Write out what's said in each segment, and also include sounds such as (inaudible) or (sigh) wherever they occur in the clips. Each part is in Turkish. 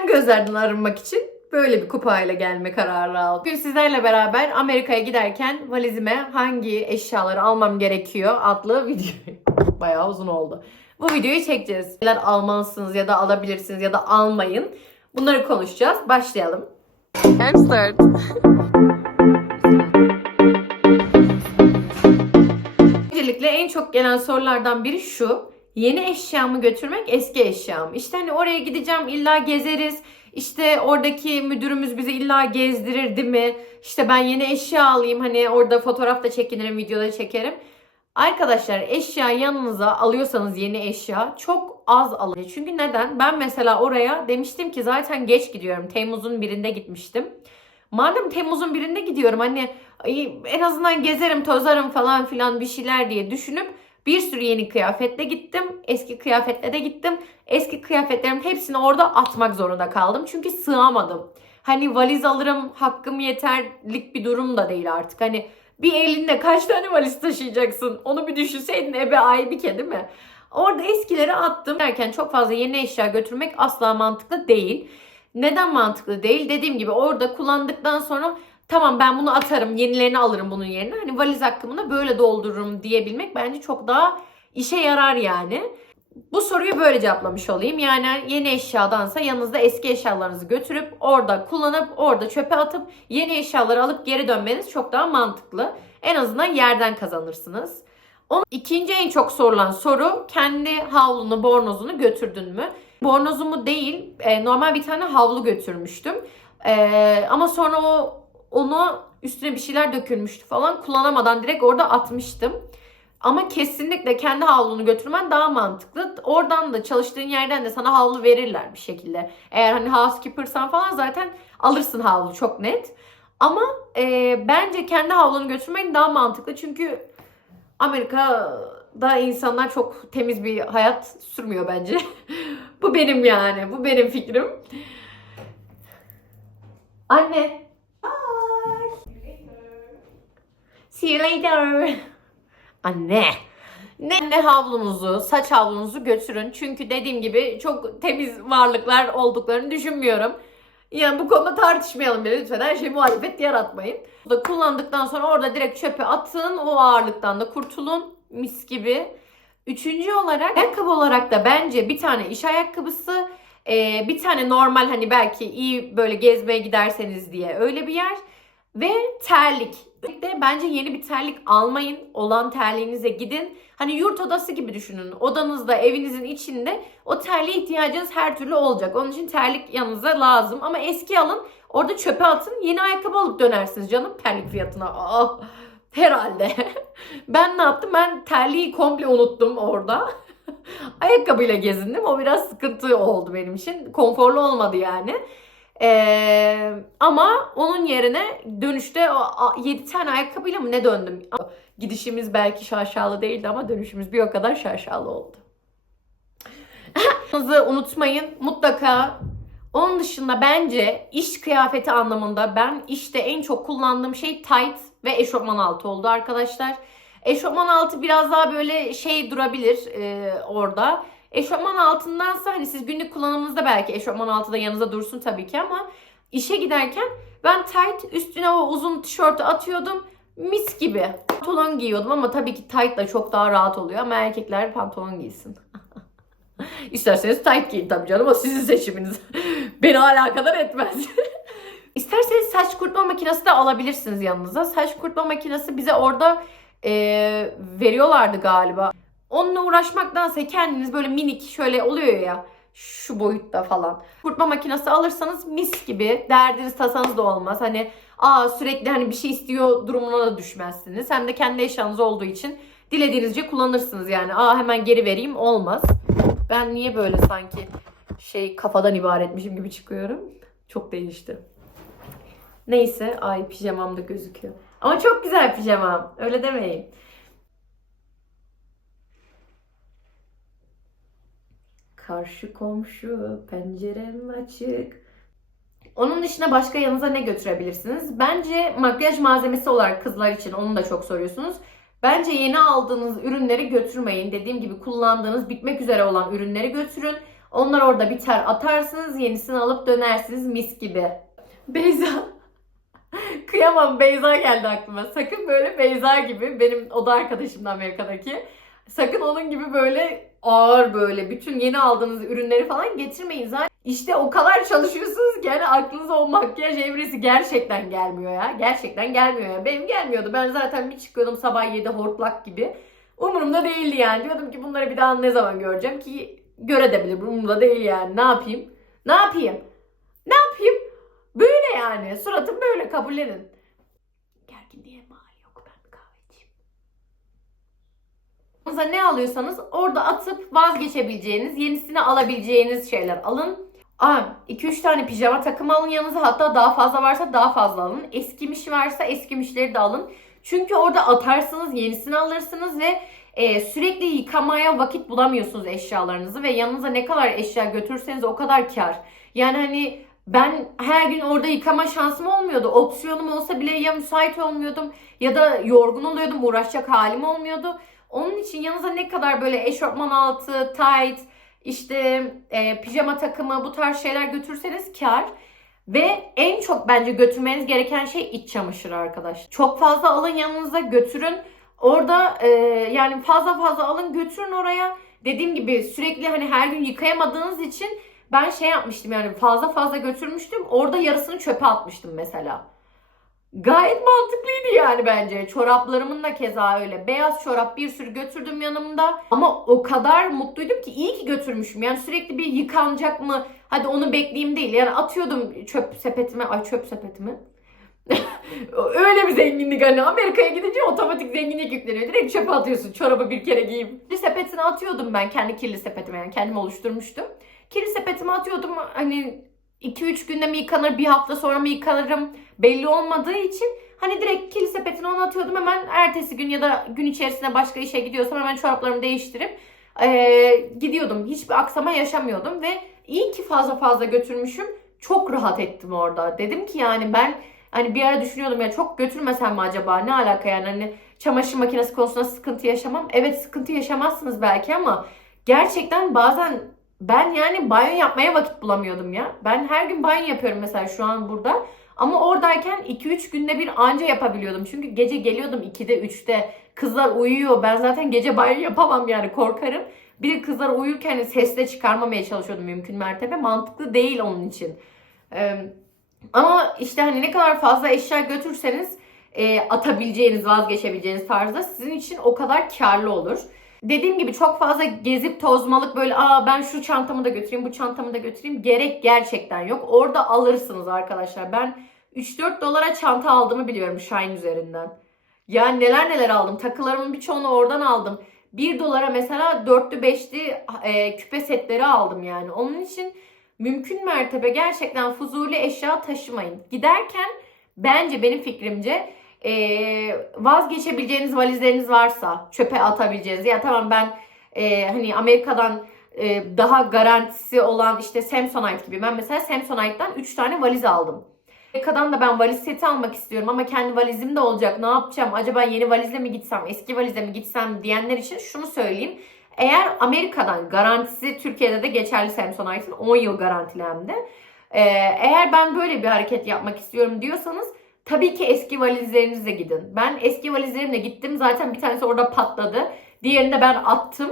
kem gözlerden arınmak için böyle bir kupayla gelme kararı aldım. Bugün sizlerle beraber Amerika'ya giderken valizime hangi eşyaları almam gerekiyor adlı (laughs) video. Bayağı uzun oldu. Bu videoyu çekeceğiz. Neler almalısınız ya da alabilirsiniz ya da almayın. Bunları konuşacağız. Başlayalım. Can start. Öncelikle en çok gelen sorulardan biri şu. Yeni eşyamı götürmek eski eşyam. İşte hani oraya gideceğim illa gezeriz. İşte oradaki müdürümüz bizi illa gezdirirdi mi? İşte ben yeni eşya alayım hani orada fotoğraf da çekinirim, videoda çekerim. Arkadaşlar eşya yanınıza alıyorsanız yeni eşya çok az alın. Çünkü neden? Ben mesela oraya demiştim ki zaten geç gidiyorum. Temmuz'un birinde gitmiştim. Madem Temmuz'un birinde gidiyorum hani en azından gezerim, tozarım falan filan bir şeyler diye düşünüp bir sürü yeni kıyafetle gittim. Eski kıyafetle de gittim. Eski kıyafetlerimin hepsini orada atmak zorunda kaldım. Çünkü sığamadım. Hani valiz alırım, hakkım yeterlik bir durum da değil artık. Hani bir elinde kaç tane valiz taşıyacaksın? Onu bir düşünseydin ebe ay bir kere değil mi? Orada eskileri attım derken çok fazla yeni eşya götürmek asla mantıklı değil. Neden mantıklı değil? Dediğim gibi orada kullandıktan sonra tamam ben bunu atarım, yenilerini alırım bunun yerine. Hani valiz hakkımı da böyle doldururum diyebilmek bence çok daha işe yarar yani. Bu soruyu böyle cevaplamış olayım. Yani yeni eşyadansa yanınızda eski eşyalarınızı götürüp orada kullanıp orada çöpe atıp yeni eşyaları alıp geri dönmeniz çok daha mantıklı. En azından yerden kazanırsınız. Onun ikinci en çok sorulan soru kendi havlunu, bornozunu götürdün mü? Bornozumu değil, e, normal bir tane havlu götürmüştüm. E, ama sonra o onu üstüne bir şeyler dökülmüştü falan kullanamadan direkt orada atmıştım. Ama kesinlikle kendi havlunu götürmen daha mantıklı. Oradan da çalıştığın yerden de sana havlu verirler bir şekilde. Eğer hani housekeeper'san falan zaten alırsın havlu çok net. Ama e, bence kendi havlunu götürmek daha mantıklı. Çünkü Amerika'da insanlar çok temiz bir hayat sürmüyor bence. (laughs) bu benim yani. Bu benim fikrim. Anne. See you later. (laughs) Anne. Ne, ne havlunuzu, saç havlunuzu götürün. Çünkü dediğim gibi çok temiz varlıklar olduklarını düşünmüyorum. Yani bu konuda tartışmayalım bile lütfen. Her şey muhalefet yaratmayın. Da kullandıktan sonra orada direkt çöpe atın. O ağırlıktan da kurtulun. Mis gibi. Üçüncü olarak ayakkabı olarak da bence bir tane iş ayakkabısı, bir tane normal hani belki iyi böyle gezmeye giderseniz diye öyle bir yer ve terlik. De bence yeni bir terlik almayın. Olan terliğinize gidin. Hani yurt odası gibi düşünün. Odanızda, evinizin içinde o terliğe ihtiyacınız her türlü olacak. Onun için terlik yanınıza lazım. Ama eski alın. Orada çöpe atın. Yeni ayakkabı alıp dönersiniz canım terlik fiyatına. Aa, herhalde. (laughs) ben ne yaptım? Ben terliği komple unuttum orada. (laughs) Ayakkabıyla gezindim. O biraz sıkıntı oldu benim için. Konforlu olmadı yani. Ee, ama onun yerine dönüşte 7 tane ayakkabıyla mı ne döndüm? Gidişimiz belki şaşalı değildi ama dönüşümüz bir o kadar şaşalı oldu. Unutmayın. Mutlaka onun dışında bence iş kıyafeti anlamında ben işte en çok kullandığım şey tight ve eşofman altı oldu arkadaşlar. Eşofman altı biraz daha böyle şey durabilir e, orada. Eşofman altındansa hani siz günlük kullanımınızda belki eşofman altı da yanınızda dursun tabii ki ama işe giderken ben tight üstüne o uzun tişörtü atıyordum. Mis gibi. Pantolon giyiyordum ama tabii ki tight da çok daha rahat oluyor ama erkekler pantolon giysin. (laughs) İsterseniz tight giyin tabii canım o sizin seçiminiz. (laughs) Beni alakadar etmez. (laughs) İsterseniz saç kurutma makinesi de alabilirsiniz yanınıza. Saç kurutma makinesi bize orada e, veriyorlardı galiba. Onunla uğraşmaktansa kendiniz böyle minik şöyle oluyor ya şu boyutta falan. Kurutma makinesi alırsanız mis gibi derdiniz tasanız da olmaz. Hani aa sürekli hani bir şey istiyor durumuna da düşmezsiniz. Hem de kendi eşyanız olduğu için dilediğinizce kullanırsınız yani. Aa hemen geri vereyim olmaz. Ben niye böyle sanki şey kafadan ibaretmişim gibi çıkıyorum. Çok değişti. Neyse ay pijamam da gözüküyor. Ama çok güzel pijamam. Öyle demeyin. Karşı komşu, pencerem açık. Onun dışında başka yanınıza ne götürebilirsiniz? Bence makyaj malzemesi olarak kızlar için onu da çok soruyorsunuz. Bence yeni aldığınız ürünleri götürmeyin. Dediğim gibi kullandığınız bitmek üzere olan ürünleri götürün. Onlar orada biter atarsınız yenisini alıp dönersiniz mis gibi. Beyza. (laughs) Kıyamam Beyza geldi aklıma. Sakın böyle Beyza gibi benim oda arkadaşım da Amerika'daki. Sakın onun gibi böyle ağır böyle bütün yeni aldığınız ürünleri falan getirmeyin. Zaten işte o kadar çalışıyorsunuz ki yani aklınıza o makyaj evresi gerçekten gelmiyor ya. Gerçekten gelmiyor ya. Benim gelmiyordu. Ben zaten bir çıkıyordum sabah 7 hortlak gibi. Umurumda değildi yani. Diyordum ki bunları bir daha ne zaman göreceğim ki görebilirim. Umurumda değil yani. Ne yapayım? Ne yapayım? Ne yapayım? Böyle yani. Suratım böyle kabullenin. Gerginliğe mal yok. Ben bir kahve içeyim. Mesela ne alıyorsanız orada atıp vazgeçebileceğiniz, yenisini alabileceğiniz şeyler alın. Aa, 2-3 tane pijama takımı alın yanınıza. Hatta daha fazla varsa daha fazla alın. Eskimiş varsa eskimişleri de alın. Çünkü orada atarsınız, yenisini alırsınız ve e, sürekli yıkamaya vakit bulamıyorsunuz eşyalarınızı ve yanınıza ne kadar eşya götürürseniz o kadar kar. Yani hani ben her gün orada yıkama şansım olmuyordu. Opsiyonum olsa bile ya müsait olmuyordum ya da yorgun oluyordum, uğraşacak halim olmuyordu. Onun için yanınıza ne kadar böyle eşofman altı, tight, işte e, pijama takımı bu tarz şeyler götürseniz kar. Ve en çok bence götürmeniz gereken şey iç çamaşırı arkadaş. Çok fazla alın yanınıza götürün. Orada e, yani fazla fazla alın götürün oraya. Dediğim gibi sürekli hani her gün yıkayamadığınız için ben şey yapmıştım yani fazla fazla götürmüştüm. Orada yarısını çöpe atmıştım mesela. Gayet mantıklıydı yani bence. Çoraplarımın da keza öyle. Beyaz çorap bir sürü götürdüm yanımda. Ama o kadar mutluydum ki iyi ki götürmüşüm. Yani sürekli bir yıkanacak mı? Hadi onu bekleyeyim değil. Yani atıyordum çöp sepetime. Ay çöp sepetime. (laughs) öyle bir zenginlik hani Amerika'ya gidince otomatik zenginlik yükleniyor. Direkt çöpe atıyorsun çorabı bir kere giyip. Bir sepetine atıyordum ben kendi kirli sepetime yani kendim oluşturmuştum. Kirli sepetime atıyordum hani 2-3 günde mi yıkanır bir hafta sonra mı yıkanırım belli olmadığı için hani direkt kirli sepetine onu atıyordum hemen ertesi gün ya da gün içerisinde başka işe gidiyorsam hemen çoraplarımı değiştirip ee, gidiyordum. Hiçbir aksama yaşamıyordum ve iyi ki fazla fazla götürmüşüm. Çok rahat ettim orada. Dedim ki yani ben hani bir ara düşünüyordum ya çok götürmesem mi acaba ne alaka yani hani çamaşır makinesi konusunda sıkıntı yaşamam. Evet sıkıntı yaşamazsınız belki ama gerçekten bazen ben yani banyo yapmaya vakit bulamıyordum ya. Ben her gün banyo yapıyorum mesela şu an burada. Ama oradayken 2-3 günde bir anca yapabiliyordum. Çünkü gece geliyordum 2'de 3'te. Kızlar uyuyor. Ben zaten gece banyo yapamam yani korkarım. Bir de kızlar uyurken sesle çıkarmamaya çalışıyordum mümkün mertebe. Mantıklı değil onun için. Ee, ama işte hani ne kadar fazla eşya götürseniz e, atabileceğiniz, vazgeçebileceğiniz tarzda sizin için o kadar karlı olur. Dediğim gibi çok fazla gezip tozmalık böyle aa ben şu çantamı da götüreyim bu çantamı da götüreyim gerek gerçekten yok. Orada alırsınız arkadaşlar. Ben 3-4 dolara çanta aldığımı biliyorum Shine üzerinden. Yani neler neler aldım. Takılarımın birçoğunu oradan aldım. 1 dolara mesela 4'lü 5'li e, küpe setleri aldım yani. Onun için mümkün mertebe gerçekten fuzuli eşya taşımayın. Giderken bence benim fikrimce e, vazgeçebileceğiniz valizleriniz varsa çöpe atabileceğiniz ya tamam ben e, hani Amerika'dan e, daha garantisi olan işte Samsonite gibi ben mesela Samsonite'dan 3 tane valiz aldım. Amerika'dan da ben valiz seti almak istiyorum ama kendi valizim de olacak. Ne yapacağım? Acaba yeni valizle mi gitsem, eski valizle mi gitsem diyenler için şunu söyleyeyim. Eğer Amerika'dan garantisi Türkiye'de de geçerli Samsonite'ın 10 yıl garantili hem de. Ee, eğer ben böyle bir hareket yapmak istiyorum diyorsanız Tabii ki eski valizlerinizle gidin. Ben eski valizlerimle gittim. Zaten bir tanesi orada patladı. Diğerini de ben attım.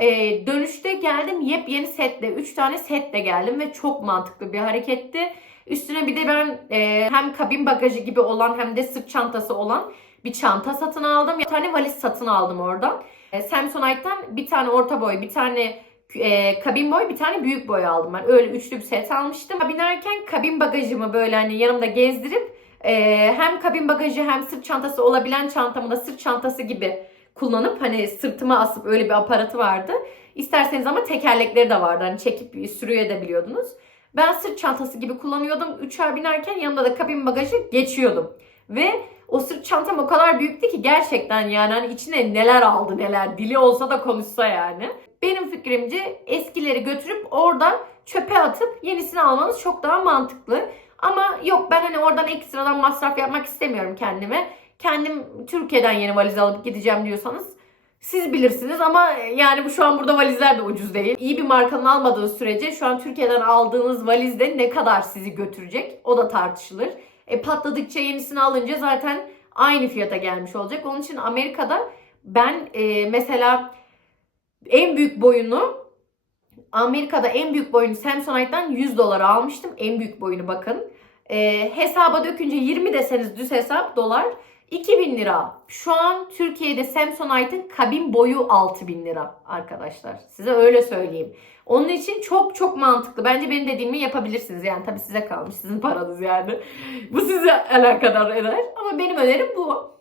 Ee, dönüşte geldim yepyeni setle. 3 tane setle geldim ve çok mantıklı bir hareketti. Üstüne bir de ben e, hem kabin bagajı gibi olan hem de sırt çantası olan bir çanta satın aldım. Bir tane valiz satın aldım oradan. E, Samsonite'dan bir tane orta boy, bir tane e, kabin boy, bir tane büyük boy aldım ben. Öyle üçlü bir set almıştım. Binerken kabin bagajımı böyle hani yanımda gezdirip ee, hem kabin bagajı hem sırt çantası olabilen çantamı da sırt çantası gibi kullanıp hani sırtıma asıp öyle bir aparatı vardı. İsterseniz ama tekerlekleri de vardı. Hani çekip sürüyor edebiliyordunuz. Ben sırt çantası gibi kullanıyordum. Uçağa binerken yanında da kabin bagajı geçiyordum. Ve o sırt çantam o kadar büyüktü ki gerçekten yani hani içine neler aldı neler dili olsa da konuşsa yani. Benim fikrimce eskileri götürüp orada çöpe atıp yenisini almanız çok daha mantıklı. Ama yok ben hani oradan ekstradan masraf yapmak istemiyorum kendime. Kendim Türkiye'den yeni valiz alıp gideceğim diyorsanız Siz bilirsiniz ama yani bu şu an burada valizler de ucuz değil. İyi bir markanın almadığı sürece şu an Türkiye'den aldığınız valizde ne kadar sizi götürecek o da tartışılır. E patladıkça yenisini alınca zaten aynı fiyata gelmiş olacak. Onun için Amerika'da ben e, mesela en büyük boyunu Amerika'da en büyük boyunu Samsonite'dan 100 dolara almıştım. En büyük boyunu bakın. E, hesaba dökünce 20 deseniz düz hesap dolar 2000 lira. Şu an Türkiye'de Samsonite'ın kabin boyu 6000 lira arkadaşlar. Size öyle söyleyeyim. Onun için çok çok mantıklı. Bence benim dediğimi yapabilirsiniz. Yani tabii size kalmış. Sizin paranız yani. Bu size alakadar eder. Ama benim önerim bu.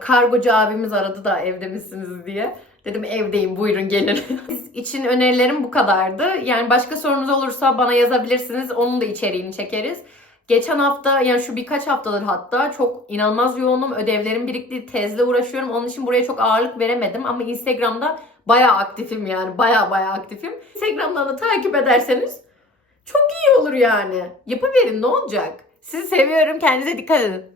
Kargocu abimiz aradı da evde misiniz diye. Dedim evdeyim buyurun gelin. (laughs) Siz için önerilerim bu kadardı. Yani başka sorunuz olursa bana yazabilirsiniz. Onun da içeriğini çekeriz. Geçen hafta yani şu birkaç haftadır hatta çok inanılmaz yoğunum. Ödevlerim birikti. Tezle uğraşıyorum. Onun için buraya çok ağırlık veremedim. Ama Instagram'da bayağı aktifim yani. Bayağı bayağı aktifim. Instagram'dan da takip ederseniz çok iyi olur yani. Yapıverin ne olacak? Sizi seviyorum. Kendinize dikkat edin.